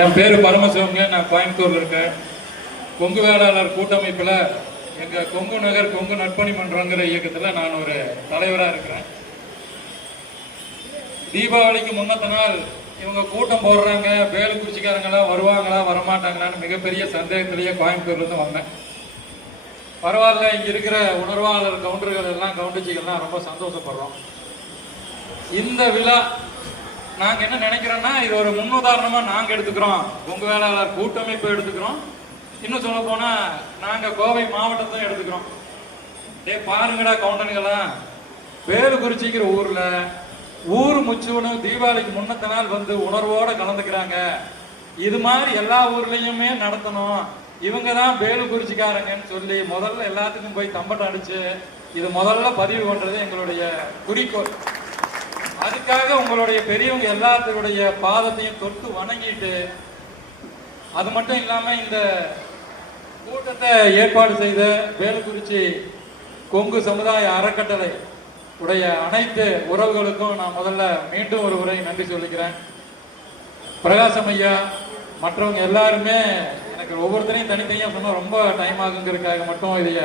என் பேர் பரமசிவங்க. நான் கோயம்புத்தூர்ல இருக்கேன். கொங்கு வேளாளர் கூட்டமைப்பில் எங்கள் கொங்கு நகர் கொங்கு நற்பணி மன்றங்கிற இயக்கத்தில் நான் ஒரு தலைவராக இருக்கிறேன். தீபாவளிக்கு முன்னத்த நாள் இவங்க கூட்டம் போடுறாங்க, வேலுக்குறிச்சிக்காரங்களாம் வருவாங்களா வரமாட்டாங்களான்னு மிகப்பெரிய சந்தேகத்திலேயே கோயம்புத்தூர்லேருந்து வந்தேன். பரவாயில்ல, இங்கே இருக்கிற உணர்வாளர் கவுண்டர்கள் எல்லாம் கவுண்டச்சிகள்லாம் ரொம்ப சந்தோஷப்படுறோம். இந்த விழா நாங்கள் என்ன நினைக்கிறோன்னா, இது ஒரு முன்னுதாரணமாக நாங்கள் எடுத்துக்கிறோம், கொங்கு வேளாளர் கூட்டமைப்பு எடுத்துக்கிறோம். இன்னும் சொல்ல போனால் நாங்கள் கோவை மாவட்டத்தையும் எடுத்துக்கிறோம். பாருங்கடா கவுண்டனுங்களா, வேலுக்குறிச்சிக்கிற ஊரில் ஊர் முச்சுவனும் தீபாவளிக்கு முன்னத்த நாள் வந்து உணர்வோடு கலந்துக்கிறாங்க. இது மாதிரி எல்லா ஊர்லேயுமே நடத்தணும். இவங்க தான் வேலுக்குறிச்சிக்காரங்கன்னு சொல்லி முதல்ல எல்லாத்துக்கும் போய் தம்பட்டம் அடிச்சு இது முதல்ல பதிவு பண்றது எங்களுடைய குறிக்கோள். அதுக்காக உங்களுடைய பெரியவங்க எல்லாத்துடைய பாதத்தையும் தொட்டு வணங்கிட்டு, அது மட்டும் இல்லாம இந்த கூட்டத்தை ஏற்பாடு செய்த வேலுக்குறிச்சி கொங்கு சமுதாய அறக்கட்டளை உடைய அனைத்து உறவுகளுக்கும் நான் முதல்ல மீண்டும் ஒரு முறை நன்றி சொல்லிக்கிறேன். பிரகாசம் ஐயா மற்றவங்க எல்லாருமே எனக்கு ஒவ்வொருத்தரையும் தனித்தனியா சொன்னா ரொம்ப டைம் ஆகுங்கிறதுக்காக மட்டும் இதைய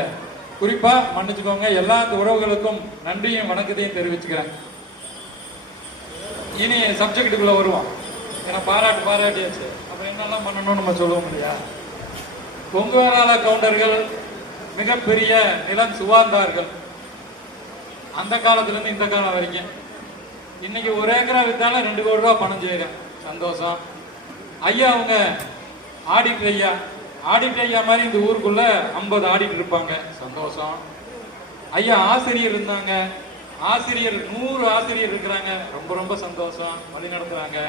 குறிப்பா மன்னிச்சுக்கோங்க. எல்லா உறவுகளுக்கும் நன்றியும் வணக்கத்தையும் தெரிவிச்சுக்கிறேன். இனி சப்ஜெக்டுக்குள்ள வருவோம். ஏன்னா பாராட்டியாச்சு, அப்புறம் என்னெல்லாம் பண்ணணும்னு நம்ம சொல்லுவோம் இல்லையா. கொங்கு வேளாளர் கவுண்டர்கள் மிகப்பெரிய நிலம் சுவார்ந்தார்கள். அந்த காலத்துல இருந்து இந்த காலம் வரைக்கும். இன்னைக்கு ஒரு ஏக்கரா வித்தாலும் 2 கோடி ரூபாய் பணம் செய்யறேன், சந்தோஷம். ஐயா அவங்க ஆடிட்டர் ஐயா மாதிரி இந்த ஊருக்குள்ள 50 ஆடிட்டர் இருப்பாங்க, சந்தோஷம். ஐயா ஆசிரியர் இருந்தாங்க, ஆசிரியர் 100 ஆசிரியர் இருக்கிறாங்க, ரொம்ப ரொம்ப சந்தோஷம், வழி நடத்துறாங்க.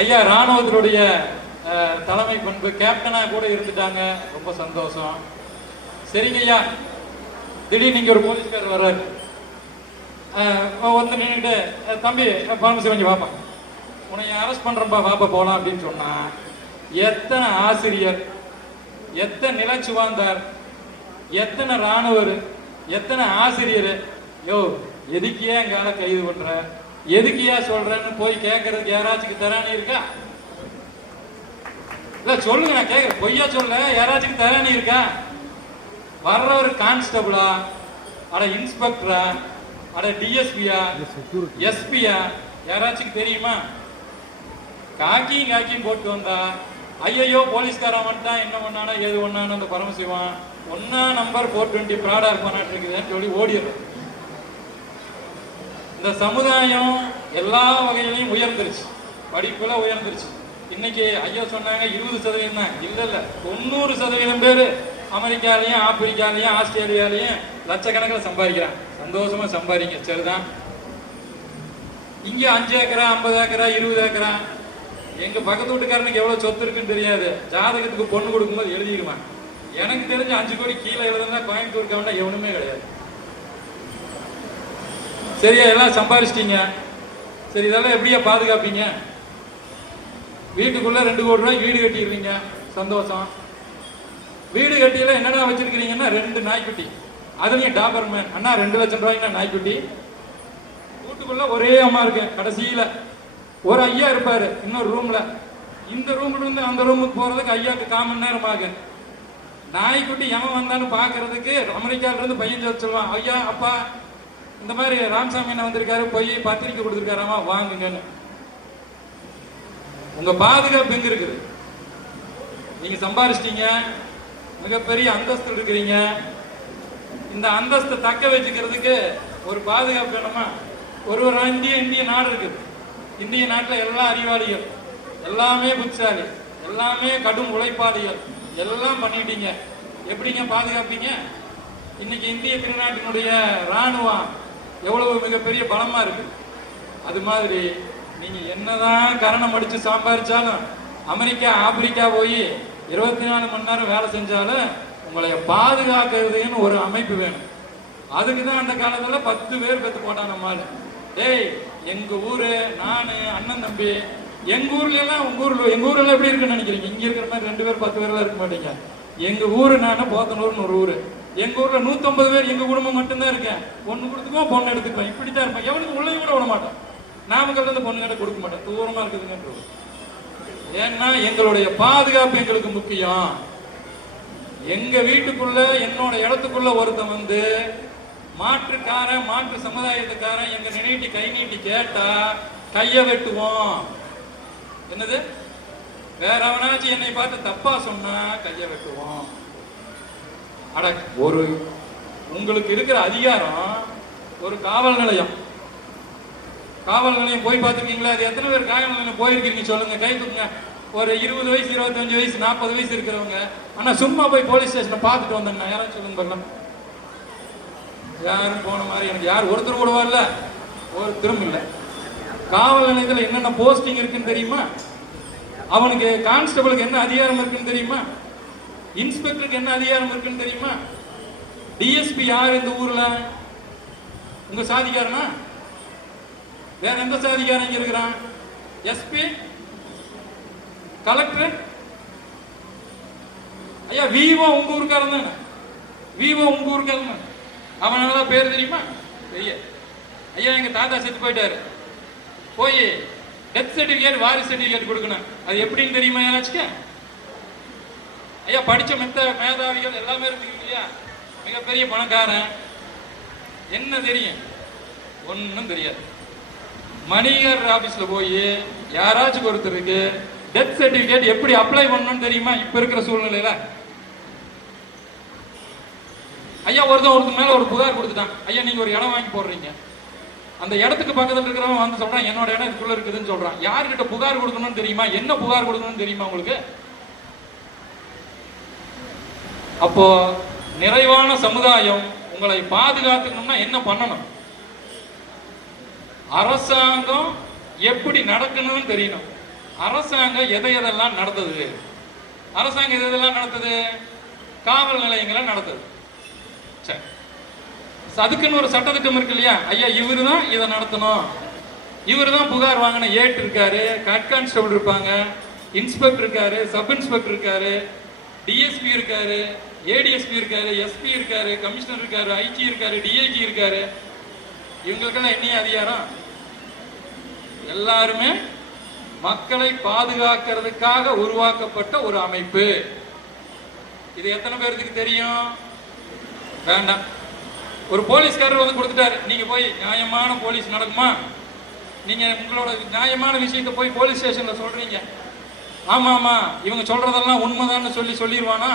ஐயா ராணுவத்தினுடைய தலைமை பண்பு கேப்டனா கூட இருந்துட்டாங்க, ரொம்ப சந்தோஷம். சரிங்க ஐயா, திடீர்னு நீங்க ஒரு போலீஸ்காரர் வர்றாரு, வந்து நின்றுட்டு தம்பி பரமசிவஞ்சி வாப்பா, உன்னை அரெஸ்ட் பண்றப்பா வாப்பா போலாம் அப்படின்னு சொன்னா, எத்தனை ஆசிரியர், எத்தனை நிலச்சுவாந்தார், எத்தனை ராணுவர், எத்தனை ஆசிரியர், யோ எதுக்கியா எங்கால கைது பண்ற, எதுக்கியா சொல்றேன்னு போய் கேட்கறதுக்கு யாராச்சும் தரானி இருக்கா? இல்ல சொல்லுங்க, நான் கேட்க பொய்யா சொல்ல, யாராச்சும் தரானி இருக்கா? வர்ற ஒரு கான்ஸ்டபிளா, அட இன்ஸ்பெக்டரா, அட டிஎஸ்பியா, எஸ்பியா, யாராச்சும் தெரியுமா? காக்கியும் போட்டு வந்தா ஐயோ போலீஸ்காரன் வந்துட்டான், என்ன பண்ணானா ஏது பண்ணான்னு அந்த பரமசிவன் ஒன்னா நம்பர் 420 ப்ராடா இருப்பானாட்டு இருக்குதுன்னு சொல்லி ஓடிடுறது. இந்த சமுதாயம் எல்லா வகையிலையும் உயர்ந்துருச்சு, படிப்புல உயர்ந்துருச்சு. இன்னைக்கு ஐயோ சொன்னாங்க 20% தான், இல்ல 90% பேரு அமெரிக்காலையும் ஆப்பிரிக்காலையும் ஆஸ்திரேலியாலையும் லட்சக்கணக்கில் சம்பாதிக்கிறான். சந்தோஷமா சம்பாதிங்க, சரிதான். இங்க 5 ஏக்கரா 50 ஏக்கரா 20 ஏக்கரா. எங்க பக்கத்து வீட்டுக்காரனுக்கு எவ்வளவு சொத்து இருக்குன்னு தெரியாது, ஜாதகத்துக்கு பொண்ணு கொடுக்கும்போது எழுதிடுவான். எனக்கு தெரிஞ்ச 5 கோடி கீழே எழுதுனா கோயம்புத்தூருக்கு வேண்டாம் எவனுமே கிடையாது. சரியா, எல்லாம் சம்பாதிச்சிட்டீங்க, சரி இதெல்லாம் எப்படியா பாதுகாப்பீங்க? வீட்டுக்குள்ள 2 கோடி ரூபாய் வீடு கட்டிடுவீங்க, சந்தோஷம். வீடு கட்டியில என்னடா வச்சிருக்கீங்கன்னா 2 நாய்க்குட்டி, அதுலயும் டாபர்மேன் அண்ணா 2 லட்சம் ரூபாய்க்கு நாய்க்குட்டி. வீட்டுக்குள்ள ஒரே அம்மா இருக்கு, கடைசியில ஒரு ஐயா இருப்பாரு இன்னொரு ரூம்ல. இந்த ரூம்ல இருந்து அந்த ரூமுக்கு போறதுக்கு ஐயாவுக்கு 1/4 மணி நேரம் ஆகும். நாய்க்குட்டி எவன் வந்தாலும் பாக்குறதுக்கு அமெரிக்கால இருந்து பையன் சொல்லுவான், ஐயா அப்பா இந்த மாதிரி ராமசாமி என்ன வந்திருக்காரு, போய் பத்திரிக்கை கொடுத்துருக்காராமா வாங்குங்கன்னு. உங்க பாதுகாப்பு எங்க இருக்குது? நீங்க சம்பாதிச்சிட்டீங்க, மிகப்பெரிய அந்தஸ்து இருக்கிறீங்க. இந்த அந்தஸ்தை தக்க வச்சுக்கிறதுக்கு ஒரு பாதுகாப்பு வேணுமா? ஒரு இந்திய நாடு இருக்குது. இந்திய நாட்டில் எல்லா அறிவாளிகள், எல்லாமே புத்திசாலி, எல்லாமே கடும் உழைப்பாளிகள், எல்லாம் பண்ணிட்டீங்க. எப்படிங்க பாதுகாப்பீங்க? இன்னைக்கு இந்திய திருநாட்டினுடைய ராணுவம் எவ்வளவு மிகப்பெரிய பலமா இருக்கு. அது மாதிரி நீங்க என்னதான் கரணம் அடிச்சு சம்பாதிச்சாலும், அமெரிக்கா ஆப்பிரிக்கா போய் 24 மணி நேரம் வேலை செஞ்சாலும் உங்களை பாதுகாக்கிறதுன்னு ஒரு அமைப்பு வேணும். அதுக்குதான் அந்த காலத்துல 10 பேர் பெத்து போட்டான் நம்மால. டேய் எங்க ஊரு, நானு அண்ணன் தம்பி, எங்க ஊர்ல எல்லாம் எங்க ஊர்ல எல்லாம் எப்படி இருக்குன்னு நினைக்கிறீங்க? இங்க இருக்கிற மாதிரி 2 பேர் 10 பேர் இருக்க மாட்டீங்க. எங்க ஊரு நானு போத்தனூர்னு ஒரு ஊரு, எங்க ஊர்ல 150 பேர் எங்க குடும்பம் மட்டும்தான் இருக்கேன். பொண்ணு கொடுத்துக்குவோம், பொண்ணு எடுத்துக்குவோம், இப்படித்தான் இருப்பேன். எவனுக்கு உள்ளே கூட விட மாட்டேன். நாமக்கல்ல இருந்து பொண்ணு கிட்ட கொடுக்க மாட்டேன், தூரமா இருக்குதுங்கன்றது. 10 ஏன்னா எங்களுடைய பாதுகாப்பு எங்களுக்கு முக்கியம். எங்க வீட்டுக்குள்ள என்னோட இடத்துக்குள்ள ஒருத்தன் வந்து மாற்றுக்காரன் மாற்று சமுதாயத்துக்காரன் எங்க நீட்டி கை நீட்டி கேட்டா கைய வெட்டுவோம். என்னது, வேற அவனாச்சும் என்னை பார்த்து தப்பா சொன்னா கைய வெட்டுவோம். அட, ஒரு உங்களுக்கு இருக்கிற அதிகாரம் ஒரு காவல் நிலையம். காவல் நிலையம் போய் பார்த்துருக்கீங்களா? அது எத்தனை பேர் காவல் நிலையம் போயிருக்கீங்க சொல்லுங்க, கை தூக்குங்க. ஒரு 20 வயசு 25 வயசு 40 வயசு இருக்கிறவங்க. ஆனா சும்மா போய் போலீஸ் ஸ்டேஷனை பார்த்துட்டு வந்தேன் யாரும் சொல்லுங்க பண்ணலாம். யாரும் போன மாதிரி எனக்கு யார் ஒருத்தர் கூட வரல, ஒருத்தரும் இல்லை. காவல் நிலையத்தில் என்னென்ன போஸ்டிங் இருக்குன்னு தெரியுமா? அவனுக்கு கான்ஸ்டபிளுக்கு என்ன அதிகாரம் இருக்குன்னு தெரியுமா? இன்ஸ்பெக்டருக்கு என்ன அதிகாரம் இருக்குன்னு தெரியுமா? டிஎஸ்பி யார் இந்த ஊர்ல? உங்க சாதிக்காரனா? வேற எந்த சாதிக்காரன் இங்க இருக்கிறான்? எஸ்பி, கலெக்டர், ஐயா விவோ உங்க ஊருக்காரன் தானே? விவோ உங்க ஊருக்காரன் தானே? அவனால பேர் தெரியுமா? பெரிய ஐயா எங்க தாத்தா செத்து போயிட்டாரு, போய் டெத் சர்டிபிகேட் வாரிசு சர்டிபிகேட் கொடுக்கணும். அது எப்படின்னு தெரியுமா யாராச்சுக்கு? ஐயா படிச்ச மேதாவிகள் எல்லாமே இருக்கு இல்லையா? மிகப்பெரிய பணக்காரன், என்ன தெரியும்? ஒன்னும் தெரியாது. மணிகர் ஆபீஸ்ல போய் யாராச்சும் ஒருத்தருக்கு டெத் சர்டிபிகேட் எப்படி அப்ளை பண்ணணும்னு தெரியுமா? இப்ப இருக்கிற சூழ்நிலையில ஐயா ஒருத்தன் மேல ஒரு புகார் கொடுத்துட்டான். ஐயா நீங்க ஒரு இடம் வாங்கி போடுறீங்க, அந்த இடத்துக்கு பக்கத்துல இருக்கிறவன் வந்து சொல்றான் என்னோட இடம் இதுக்குள்ள இருக்குதுன்னு சொல்றான். யாருக்கிட்ட புகார் கொடுக்கணும்னு தெரியுமா? என்ன புகார் கொடுக்கணும்னு தெரியுமா உங்களுக்கு? அப்போ நிறைவான சமுதாயம் உங்களை பாதுகாத்துக்கணும்னா என்ன பண்ணணும்? அரசாங்கம் எப்படி நடக்கணும்னு தெரியணும். அரசாங்கம் எதையெல்லாம் நடந்தது? அரசாங்கம் எதெல்லாம் நடந்தது? காவல் நிலையங்களை நடந்தது. சரி, அதுக்குன்னு ஒரு சட்டத்திட்டம் இருக்கு இல்லையா? ஐயா இவரு தான் இதை நடத்தணும், இவரு தான் புகார் வாங்கின ஏட் இருக்காரு, ஹெட் கான்ஸ்டபிள் இருப்பாங்க, இன்ஸ்பெக்டர் இருக்காரு, சப் இன்ஸ்பெக்டர் இருக்காரு, டிஎஸ்பி இருக்காரு, ஏடிஎஸ்பி இருக்காரு, எஸ்பி இருக்காரு, கமிஷனர் இருக்காரு, ஐஜி இருக்காரு, டிஐஜி இருக்காரு. இவங்களுக்கெல்லாம் என்ன அதிகாரம்? எல்லாருமே மக்களை பாதுகாக்கிறதுக்காக உருவாக்கப்பட்ட ஒரு அமைப்பு. இது எத்தனை பேருக்கு தெரியும்? வேண்டாம். ஒரு போலீஸ்காரர் வந்து கொடுத்துட்டாரு, நீங்க போய் நியாயமான போலீஸ் நடக்குமா? நீங்க உங்களோட நியாயமான விஷயத்தை போய் போலீஸ் ஸ்டேஷன்ல சொல்றீங்க. ஆமா ஆமா இவங்க சொல்றதெல்லாம் உண்மைதான்னு சொல்லிடுவானா?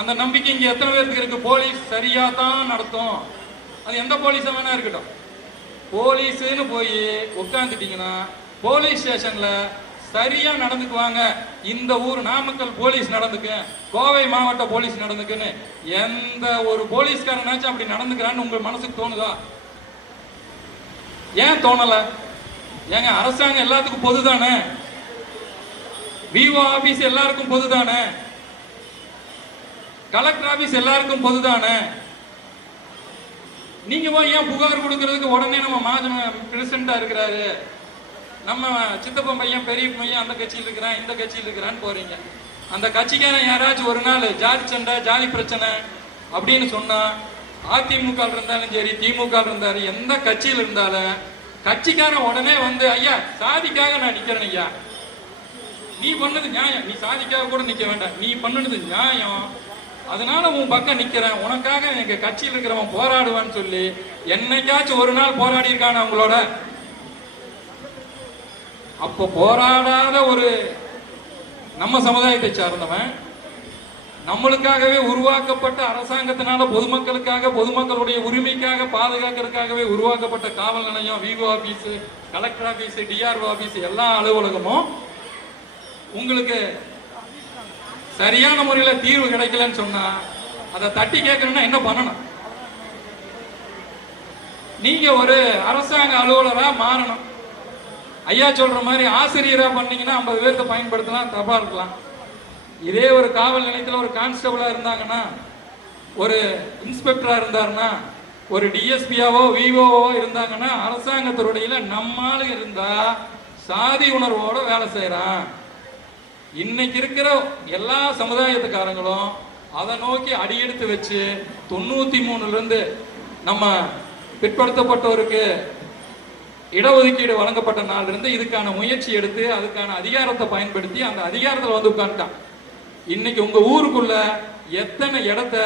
அந்த நம்பிக்கை இங்க எத்தனை பேருக்கு இருக்கு? போலீஸ் சரியா தான் நடத்தும். அது எந்த போலீஸா வேணா இருக்கட்டும். போலீஸ்னு போய் உட்காந்துட்டீங்கன்னா போலீஸ் ஸ்டேஷன்ல சரியா நடந்துக்குவாங்க. இந்த ஊர் நாமக்கல் போலீஸ் நடந்துக்கு, கோவை மாவட்ட போலீஸ் நடந்துக்குன்னு எந்த ஒரு போலீஸ்காரனாச்சும் அப்படி நடந்துக்கிறான்னு உங்க மனசுக்கு தோணுதா? ஏன் தோணல? ஏங்க அரசாங்கம் எல்லாத்துக்கும் பொதுதானே? விஓ ஆபீஸ் எல்லாருக்கும் பொதுதானே? கலெக்டர் ஆபீஸ் எல்லாருக்கும் பொதுதானே? நீங்க போய் ஏன் புகார் கொடுக்கறதுக்கு உடனே நம்ம பிரசிடண்டா இருக்கிறாரு, நம்ம சித்தப்பன் பையன் பெரிய பையன் அந்த கட்சியில் இருக்கிறான் இந்த கட்சியில் இருக்கிறான்னு போறீங்க. அந்த கட்சிக்காரன் யாராச்சும் ஒரு நாள் ஜாதி சண்டை ஜாதி பிரச்சனை அப்படின்னு சொன்னா, அதிமுக இருந்தாலும் சரி திமுக இருந்தாரு எந்த கட்சியில் இருந்தாலும் கட்சிக்காரன் உடனே வந்து ஐயா சாதிக்காக நான் நிக்கிறேன், ஐயா நீ பண்ணது நியாயம், நீ சாதிக்காக கூட நிக்க வேண்டாம், நீ பண்ணது நியாயம், அதனால உன் பக்கம் நிக்கிறேன், உனக்காக எங்க கட்சியில் இருக்கிறவன் போராடுவான்னு சொல்லி என்னைக்காச்சும் ஒரு நாள் போராடி இருக்கான அவங்களோட? அப்போ போராடாத ஒரு நம்ம சமுதாயத்தை சார்ந்தவன், நம்மளுக்காகவே உருவாக்கப்பட்ட அரசாங்கத்தினால பொதுமக்களுக்காக பொதுமக்களுடைய உரிமைக்காக பாதுகாக்கிறதுக்காகவே உருவாக்கப்பட்ட காவல் நிலையம், VO office, collector office, DRO office எல்லா அலுவலகமும் உங்களுக்கு சரியான முறையில தீர்வு கிடைக்கலன்னு சொன்னா அதை தட்டி கேட்கணும்னா என்ன பண்ணணும்? நீங்க ஒரு அரசாங்க அலுவலரா மாறணும். ஐயா சொல்ற மாதிரி ஆசிரியரா பண்ணீங்கன்னா 50 பேர்த்த பயன்படுத்தலாம், தப்பா இருக்கலாம். இதே ஒரு காவல் நிலையத்தில் ஒரு கான்ஸ்டபிளா இருந்தாங்கன்னா, ஒரு இன்ஸ்பெக்டரா இருந்தாருன்னா, ஒரு டிஎஸ்பியாவோ விஓவோ இருந்தாங்கன்னா அரசாங்கத்துறையில நம்மால இருந்தா சாதி உணர்வோட வேலை செய்யறான். இன்னைக்கு இருக்கிற எல்லா சமுதாயத்துக்காரங்களும் அதை நோக்கி அடியெடுத்து வச்சு 93 நம்ம பிற்படுத்தப்பட்டோருக்கு இடஒதுக்கீடு வழங்கப்பட்ட நாள் இருந்து இதுக்கான முயற்சி எடுத்து அதுக்கான அதிகாரத்தை பயன்படுத்தி அந்த அதிகாரத்தில் வந்து உட்கார்ந்துட்டான். இன்னைக்கு உங்க ஊருக்குள்ள எத்தனை இடத்த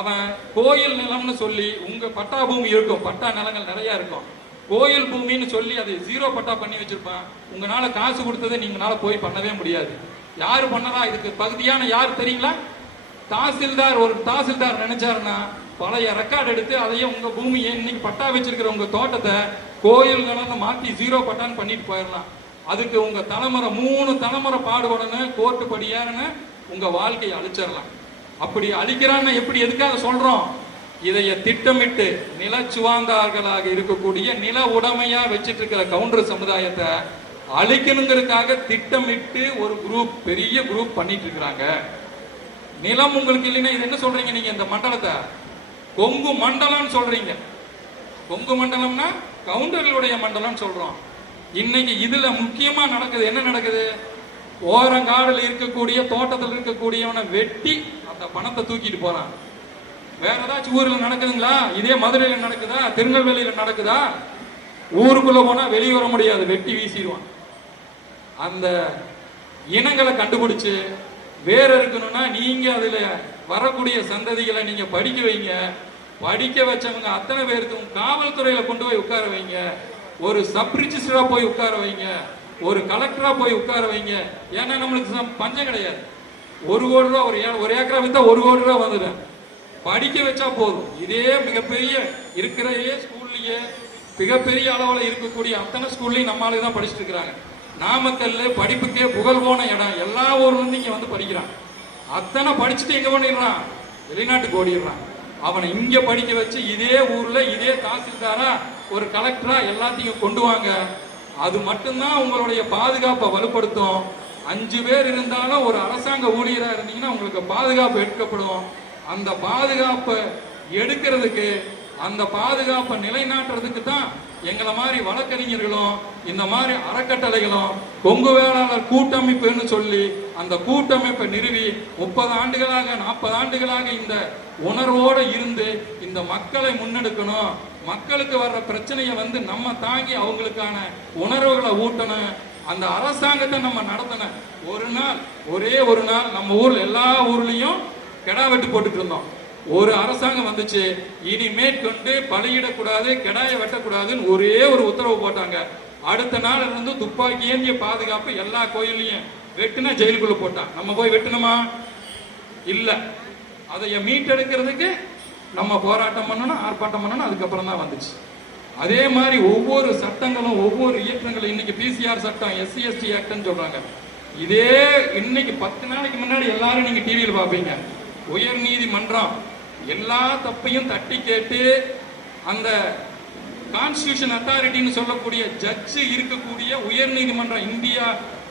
அவன் கோயில் நிலம்னு சொல்லி, உங்க பட்டா பூமி இருக்கும், பட்டா நிலங்கள் நிறைய இருக்கும், கோயில் பூமின்னு சொல்லி அதை 0 பட்டா பண்ணி வச்சிருப்பான். உங்களால காசு கொடுத்ததை நீங்களால போய் பண்ணவே முடியாது. யாரு பண்ணறா இதுக்கு பகுதியான யார் தெரியுங்களா? தாசில்தார். ஒரு தாசில்தார் நினைச்சாருன்னா பழைய ரெக்கார்டு எடுத்து அதையே உங்க பூமியை இன்னைக்கு பட்டா வச்சிருக்கிற உங்க தோட்டத்தை கோயில் நிலம்னு மாத்தி 0 பட்டான்னு பண்ணிட்டு போயிடலாம். அதுக்கு உங்க தலைமுறை 3 தலைமுறை பாடுபடணும், கோர்ட்டு படியாருன்னு உங்க வாழ்க்கையை அழிச்சிடலாம். அப்படி அழிக்கிறான்னு எப்படி எதுக்காக சொல்றோம்? இதைய திட்டமிட்டு நிலச்சுவாந்தார்களாக இருக்கக்கூடிய நில உடைமையா வச்சிட்டு இருக்கிற கவுண்டர் சமுதாயத்தை அழிக்கணுங்கிறதுக்காக திட்டமிட்டு ஒரு குரூப், பெரிய குரூப் பண்ணிட்டு இருக்கிறாங்க. நிலம் உங்களுக்கு இல்லைன்னா இது என்ன சொல்றீங்க நீங்க? இந்த மண்டலத்தை கொங்கு மண்டலம் சொல்றீங்க. கொங்கு மண்டலம்னா கவுண்டர்களுடைய மண்டலம் சொல்றோம். இன்னைக்கு இதுல முக்கியமா நடக்குது என்ன நடக்குது? ஓரங்காடுல இருக்கக்கூடிய தோட்டத்தில் இருக்கக்கூடியவனை வெட்டி அந்த பணத்தை தூக்கிட்டு போறான். வேற ஏதாச்சும் ஊர்ல நடக்குதுங்களா? இதே மதுரையில நடக்குதா? திருநெல்வேலியில நடக்குதா? ஊருக்குள்ள போனா வெளியே வர முடியாது, வெட்டி வீசிடுவான். அந்த இனங்களை கண்டுபிடிச்சு வேற இருக்கணும்னா நீங்க அதுல வரக்கூடிய சந்ததிகளை நீங்க படிக்க வைங்க. படிக்க வச்சவங்க அத்தனை பேருக்கும் காவல்துறையில கொண்டு போய் உட்கார வைங்க. ஒரு சப் ரிஜிஸ்டரா போய் உட்கார வைங்க. ஒரு கலெக்டரா போய் உட்கார வைங்க. ஏன்னா நம்மளுக்கு பஞ்சம் கிடையாது. 1 கோடி ரூபா ஒரு ஏக்கரா வித்தா 1 கோடி ரூபா வந்துடும். படிக்க வச்சா போதும். இதே மிகப்பெரிய இருக்கிற ஸ்கூல்லயே மிகப்பெரிய அளவில் இருக்கக்கூடிய அத்தனை ஸ்கூல்லையும் நம்மளுக்கு தான் படிச்சுட்டு இருக்கிறாங்க. நாமக்கல்ல படிப்புக்கே புகழ் போன இடம். எல்லா ஊர்ல இருந்து இங்க வந்து படிக்கிறான். அத்தனை படிச்சுட்டு எங்க பண்ணிடுறான்? வெளிநாட்டுக்கு ஓடிடுறான். அவனை இங்க படிக்க வச்சு இதே ஊர்ல இதே தாசில்தாரா ஒரு கலெக்டரா எல்லாத்தையும் கொண்டு வாங்க. அது மட்டும்தான் உங்களுடைய பாதுகாப்பை வலுப்படுத்தும். 5 பேர் இருந்தாலும் ஒரு அரசாங்க ஊழியரா இருந்தீங்கன்னா உங்களுக்கு பாதுகாப்பு எடுக்கப்படும். அந்த பாதுகாப்பை எடுக்கிறதுக்கு, அந்த பாதுகாப்பை நிலைநாட்டுறதுக்கு தான் எங்களை மாதிரி வழக்கறிஞர்களும் இந்த மாதிரி அறக்கட்டளைகளும் கொங்கு வேளாளர் கூட்டமைப்புன்னு சொல்லி அந்த கூட்டமைப்பை நிறுவி 30 ஆண்டுகளாக 40 ஆண்டுகளாக இந்த உணர்வோடு இருந்து இந்த மக்களை முன்னெடுக்கணும். மக்களுக்கு வர்ற பிரச்சனையை வந்து நம்ம தாங்கி அவங்களுக்கான உணர்வுகளை ஊட்டணும். அந்த அரசாங்கத்தை நம்ம நடத்தணும். ஒரே ஒரு நாள் நம்ம ஊர்ல எல்லா ஊர்லயும் கெடா வெட்டு போட்டுட்டு இருந்தோம். ஒரு அரசாங்கம் வந்துச்சு, இனிமேற்கொண்டு பலியிடக்கூடாது, கெடாய வெட்டக்கூடாதுன்னு ஒரே ஒரு உத்தரவு போட்டாங்க. அடுத்த நாள் இருந்து துப்பாக்கி ஏந்திய பாதுகாப்பு எல்லா கோயிலையும். வெட்டுனா ஜெயிலுக்குள்ள போட்டான். நம்ம போய் வெட்டணுமா? இல்ல. அதை மீட்டெடுக்கிறதுக்கு நம்ம போராட்டம் பண்ணணும், ஆர்ப்பாட்டம் பண்ணணும். அதுக்கப்புறம் தான் வந்துச்சு. அதே மாதிரி ஒவ்வொரு சட்டங்களும் ஒவ்வொரு இயக்கங்களும் இன்னைக்கு பிசிஆர் சட்டம், SC/ST ஆக்ட்னு சொல்றாங்க. இதே இன்னைக்கு 10 நாளைக்கு முன்னாடி எல்லாரும் நீங்க டிவியில் பார்ப்பீங்க. உயர் நீதிமன்றம் எல்லா தப்பையும் தட்டி கேட்டு அந்த கான்ஸ்டிடியூஷன் அத்தாரிட்டின்னு சொல்லக்கூடிய ஜட்ஜு இருக்கக்கூடிய உயர் நீதிமன்றம், இந்தியா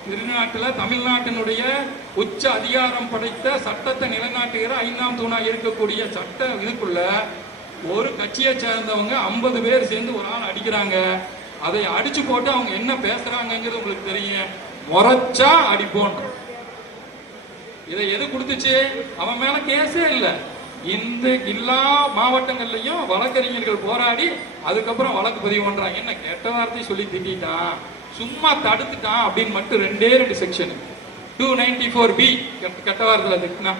திருநாட்டில் தமிழ்நாட்டினுடைய உச்ச அதிகாரம் படைத்த சட்டத்தை நிலைநாட்டுகிற 5ஆம் தூணா இருக்கக்கூடிய சட்ட இதுக்குள்ள ஒரு கட்சியை சேர்ந்தவங்க 50 பேர் சேர்ந்து ஒரு ஆள் அடிக்கிறாங்க. அதை அடிச்சு போட்டு அவங்க என்ன பேசுறாங்கிறது உங்களுக்கு தெரியும். முறைச்சா அடிப்போம். இதை எது கொடுத்துச்சு? அவன் மேல கேஸே இல்ல. இந்த எல்லா மாவட்டங்கள்லயும் வழக்கறிஞர்கள் போராடி அதுக்கப்புறம் வழக்கு பதிவு பண்றாங்க. என்ன கெட்ட வார்த்தை சொல்லி திட்டான், சும்மா தடுத்துட்டான் அப்படின்னு மட்டும் 2 செக்ஷன் 294B கெட்ட வார்த்தையில திட்டினா,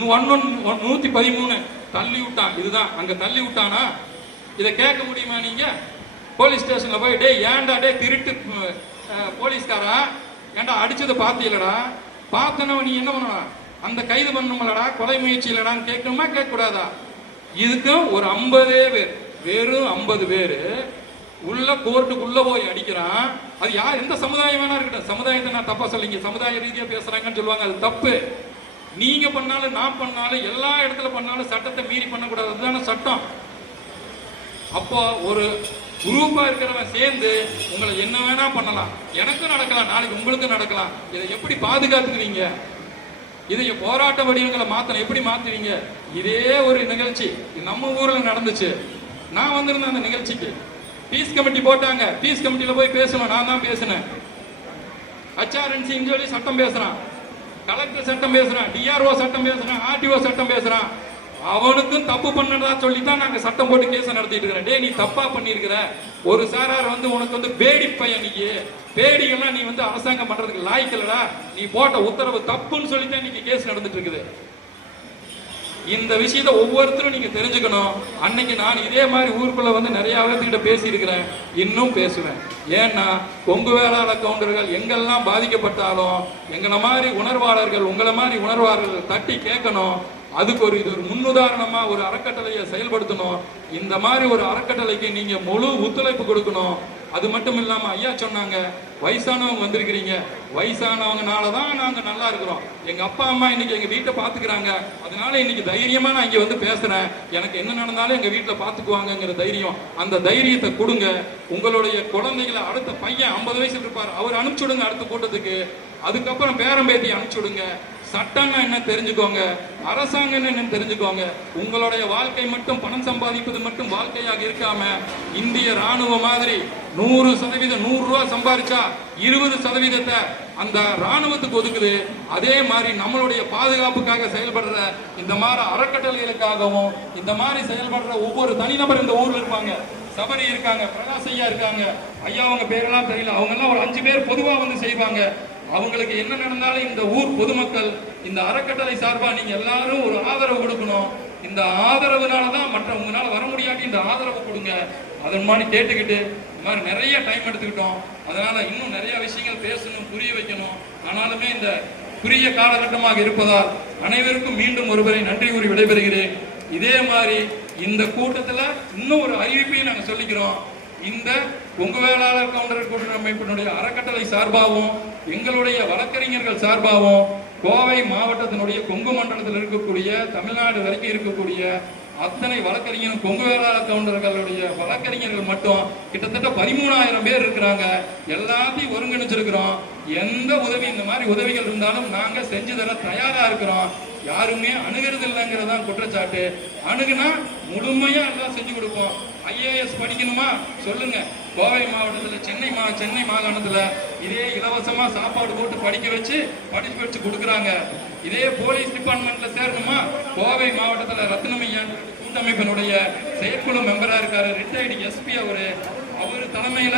113 தள்ளி விட்டான். இதுதான் அங்க தள்ளி விட்டானா? இதை கேட்க முடியுமா நீங்க? போலீஸ் ஸ்டேஷன்ல போய் டே ஏன்டா டே திருட்டு போலீஸ்காரா ஏன்டா அடிச்சதை பார்த்தீங்களடா, பார்த்தனவ நீ என்ன பண்ணணும்? அந்த கைது பண்ணணும்லடா, கொலை முயற்சி இல்லடான்னு கேட்கணுமா கேட்கக்கூடாதா? இதுக்கும் ஒரு 50 பேர், வெறும் 50 பேர் உள்ள கோர்ட்டுக்குள்ள போய் அடிக்கிறான். அது யார், எந்த சமுதாயம் வேணா இருக்கட்டும். சமுதாயத்தை நான் தப்பா சொல்லிங்க, சமுதாய ரீதியா பேசுறாங்கன்னு சொல்லுவாங்க. அது தப்பு. நீங்க பண்ணாலும் நான் பண்ணாலும் எல்லா இடத்துல பண்ணாலும் சட்டத்தை மீறி பண்ணக்கூடாது. அதுதான சட்டம். அப்போ ஒரு குரூப்பா இருக்கிறவன் சேர்ந்து உங்களை என்ன வேணா பண்ணலாம். எனக்கும் நடக்கலாம், நாளைக்கு உங்களுக்கும் நடக்கலாம். இதை எப்படி பாதுகாத்துக்குவீங்க? இதை போராட்ட வடிவங்களை மாத்தணும். எப்படி மாத்துவீங்க? இதே ஒரு நிகழ்ச்சி நம்ம ஊர்ல நடந்துச்சு. நான் வந்திருந்தேன் அந்த நிகழ்ச்சிக்கு. பீஸ் கமிட்டி போட்டாங்க. பீஸ் கமிட்டியில போய் பேசணும். நான் தான் பேசினேன். HRNC சொல்லி சட்டம் பேசுறான், கலெக்டர் சட்டம் பேசுறான், DRO சட்டம் பேசுறான், RTO சட்டம் பேசுறான். அவனுக்கும் தப்பு பண்ணதா சொல்லித்தான் நாங்க சட்டம் போட்டு கேஸ் நடத்திட்டு இருக்கிறேன். டே நீ தப்பா பண்ணிருக்கிற, ஒரு சாரார் உனக்கு பேடி பையன், நீ பேடிகள்லாம் நீ அரசாங்கம் பண்றதுக்கு லாய்க்கலடா, நீ போட்ட உத்தரவு தப்புன்னு சொல்லித்தான் இன்னைக்கு கேஸ் நடந்துட்டு இருக்குது. இந்த விஷயத்தை ஒவ்வொருத்தரும் நீங்க தெரிஞ்சுக்கணும். அன்னைக்கு நான் இதே மாதிரி ஊருக்குள்ள நிறைய பேர்கிட்ட பேசி இருக்கிறேன், இன்னும் பேசுவேன். ஏன்னா கொங்கு வேளாளர் கவுண்டர்கள் எங்கெல்லாம் பாதிக்கப்பட்டாலும் எங்களை மாதிரி உணர்வாளர்கள், உங்களை மாதிரி உணர்வாளர்கள் தட்டி கேட்கணும். அதுக்கு இது ஒரு முன்னுதாரணமா ஒரு அறக்கட்டளையை செயல்படுத்தணும். இந்த மாதிரி ஒரு அறக்கட்டளைக்கு நீங்க முழு ஒத்துழைப்பு கொடுக்கணும். அது மட்டும் இல்லாம ஐயா சொன்னாங்க, வயசானவங்க வந்திருக்கிறீங்க, வயசானவங்கனாலதான் நாங்க நல்லா இருக்கிறோம். எங்க அப்பா அம்மா இன்னைக்கு எங்க வீட்டை பாத்துக்கிறாங்க, அதனால இன்னைக்கு தைரியமா நான் இங்க பேசுறேன். எனக்கு என்ன நடந்தாலும் எங்க வீட்டுல பாத்துக்குவாங்கிற தைரியம், அந்த தைரியத்தை கொடுங்க. உங்களுடைய குழந்தைகளை, அடுத்த பையன் 50 வயசு இருப்பார், அவர் அனுப்பிச்சுடுங்க அடுத்த கூட்டத்துக்கு. அதுக்கப்புறம் பேரம்பேத்தி அனுப்பிச்சுடுங்க. சட்டம்னா என்ன தெரிஞ்சுக்கோங்க, அரசாங்கம் என்னன்னு தெரிஞ்சுக்கோங்க. உங்களுடைய வாழ்க்கை மட்டும் பணம் சம்பாதிப்பது மட்டும் வாழ்க்கையாக இருக்காம, இந்திய ராணுவம் மாதிரி 100% 100 ரூபாய் சம்பாதிச்சா 20% அந்த ராணுவத்துக்கு ஒதுக்குது. அதே மாதிரி நம்மளுடைய பாதுகாப்புக்காக செயல்படுற இந்த மாதிரி அறக்கட்டளைகளுக்காகவும் இந்த மாதிரி செயல்படுற ஒவ்வொரு தனிநபர் இந்த ஊர்ல இருப்பாங்க. சபரி இருக்காங்க, பிரகாஷ் ஐயா இருக்காங்க, ஐயா அவங்க பேரெல்லாம் தெரியல, அவங்க எல்லாம் ஒரு 5 பேர் பொதுவா செய்வாங்க. அவங்களுக்கு என்ன நடந்தாலும் இந்த ஊர் பொதுமக்கள் இந்த அறக்கட்டளை சார்பா நீங்க எல்லாரும் ஒரு ஆதரவு கொடுக்கணும். இந்த ஆதரவுனாலதான் மற்றவங்களால வர முடியாட்டி இந்த ஆதரவு கொடுங்க. அதன் மாதிரி கேட்டுக்கிட்டு இந்த மாதிரி நிறைய டைம் எடுத்துக்கிட்டோம். அதனால இன்னும் நிறைய விஷயங்கள் பேசணும், புரிய வைக்கணும். ஆனாலுமே இந்த குறுகிய காலகட்டமாக இருப்பதால் அனைவருக்கும் மீண்டும் ஒருவரை நன்றி கூறி விடைபெறுகிறேன். இதே மாதிரி இந்த கூட்டத்துல இன்னும் ஒரு அறிவிப்பையும் நாங்க சொல்லிக்கிறோம். இந்த கொங்கு வேளாளர் கவுண்டர் கூட்டமைப்பினுடைய அறக்கட்டளை சார்பாகவும் எங்களுடைய வழக்கறிஞர்கள் சார்பாகவும் கோவை மாவட்டத்தினுடைய கொங்கு மண்டலத்தில் இருக்கக்கூடிய தமிழ்நாடு வரைக்கும் இருக்கக்கூடிய அத்தனை வழக்கறிஞரும் கொங்கு வேளாளர் கவுண்டர்களுடைய வழக்கறிஞர்கள் மட்டும் கிட்டத்தட்ட 13,000 பேர் இருக்கிறாங்க. எல்லாத்தையும் ஒருங்கிணைச்சிருக்கிறோம். எந்த உதவி, இந்த மாதிரி உதவிகள் இருந்தாலும் நாங்க செஞ்சு தர தயாரா இருக்கிறோம். யாருமே அணுகிறது இல்லைங்கிறதான் குற்றச்சாட்டு. அணுகுனா முழுமையா எல்லாம் செஞ்சு கொடுப்போம். IAS படிக்கணுமா சொல்லுங்க, கோவை மாவட்டத்தில் சென்னை மாகாணத்துல இதே இலவசமா சாப்பாடு போட்டு படிக்க வச்சு கொடுக்குறாங்க. இதே போலீஸ் டிபார்ட்மெண்ட்ல சேரணுமா, கோவை மாவட்டத்தில் ரத்னமையா கூட்டமைப்பினுடைய செயற்குழு மெம்பரா இருக்காரு, ரிட்டையர்டு SP அவர் தலைமையில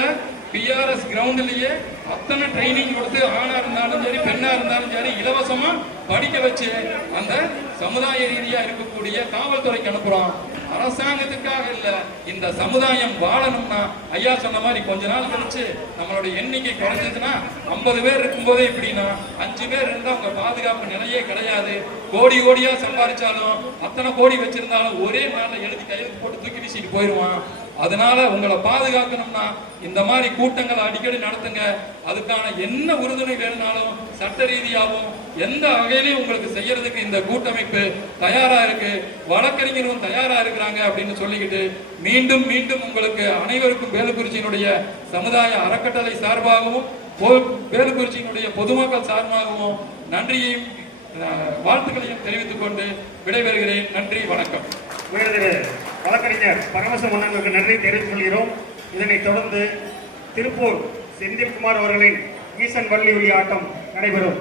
PRS கிரவுண்ட்லயே அத்தனை ட்ரைனிங் கொடுத்து ஆணா இருந்தாலும் சரி பெண்ணா இருந்தாலும் சரி இலவசமா படிக்க வச்சு அந்த சமுதாய ரீதியா இருக்கக்கூடிய காவல்துறைக்கு அனுப்புறோம். அரசாங்கத்துக்காக இல்ல, இந்த சமுதாயம் வாழணும்னா ஐயா சொன்ன மாதிரி கொஞ்ச நாள் கழிச்சு நம்மளுடைய எண்ணிக்கை குறைஞ்சதுன்னா 50 பேர் இருக்கும்போதே இப்படின்னா 5 பேர் இருந்தா உங்க பாதுகாப்பு நிலையே கிடையாது. கோடியா சம்பாதிச்சாலும் அத்தனை கோடி வச்சிருந்தாலும் ஒரே நாள்ல எழுதி கையெழுத்து போட்டு தூக்கி வீசிட்டு போயிடுவான். அதனால உங்களை பாதுகாக்கணும்னா இந்த மாதிரி கூட்டங்களை அடிக்கடி நடத்துங்க. அதுக்கான என்ன உறுதுணை வேணும்னாலும் சட்ட ரீதியாகவும் எந்த வகையிலையும் உங்களுக்கு செய்யறதுக்கு இந்த கூட்டமைப்பு தயாரா இருக்கு, வழக்கறிஞரும் தயாரா இருக்கிறாங்க அப்படின்னு சொல்லிக்கிட்டு மீண்டும் உங்களுக்கு அனைவருக்கும் வேலுக்குறிச்சியினுடைய சமுதாய அறக்கட்டளை சார்பாகவும் வேலுக்குறிச்சியினுடைய பொதுமக்கள் சார்பாகவும் நன்றியையும் வாழ்த்துக்களையும் தெரிவித்துக் கொண்டு விடைபெறுகிறேன். நன்றி, வணக்கம். வழக்கறிஞர் பரமசம் அண்ணனுக்கு நன்றி தெரிவித்துக் கொள்கிறோம். இதனைத் தொடர்ந்து திருப்பூர் செந்தில்குமார் அவர்களின் ஈசன் வள்ளி ஒளி ஆட்டம் நடைபெறும்.